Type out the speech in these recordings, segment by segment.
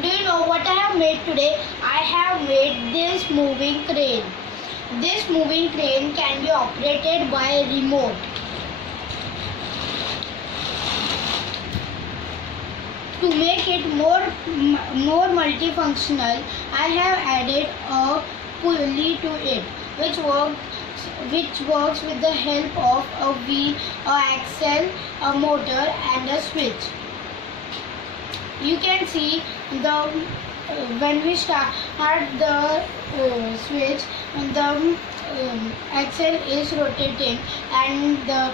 Do you know what I have made today? I have made this moving crane. This moving crane can be operated by remote. To make it more multifunctional, I have added a pulley to it, which works with the help of a wheel, an axle, a motor, and a switch. You can see when we start the switch, the axle is rotating and the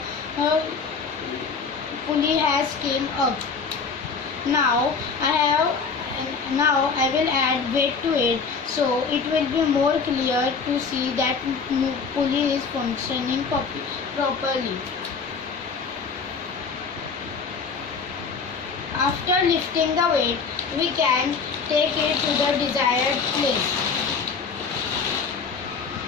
pulley has came up. Now I will add weight to it, so it will be more clear to see that pulley is functioning properly. After lifting the weight, we can take it to the desired place.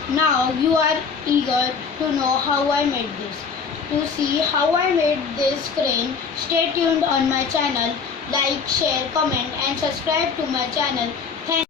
Now you are eager to know how I made this. To see how I made this crane, stay tuned on my channel. Like, share, comment and subscribe to my channel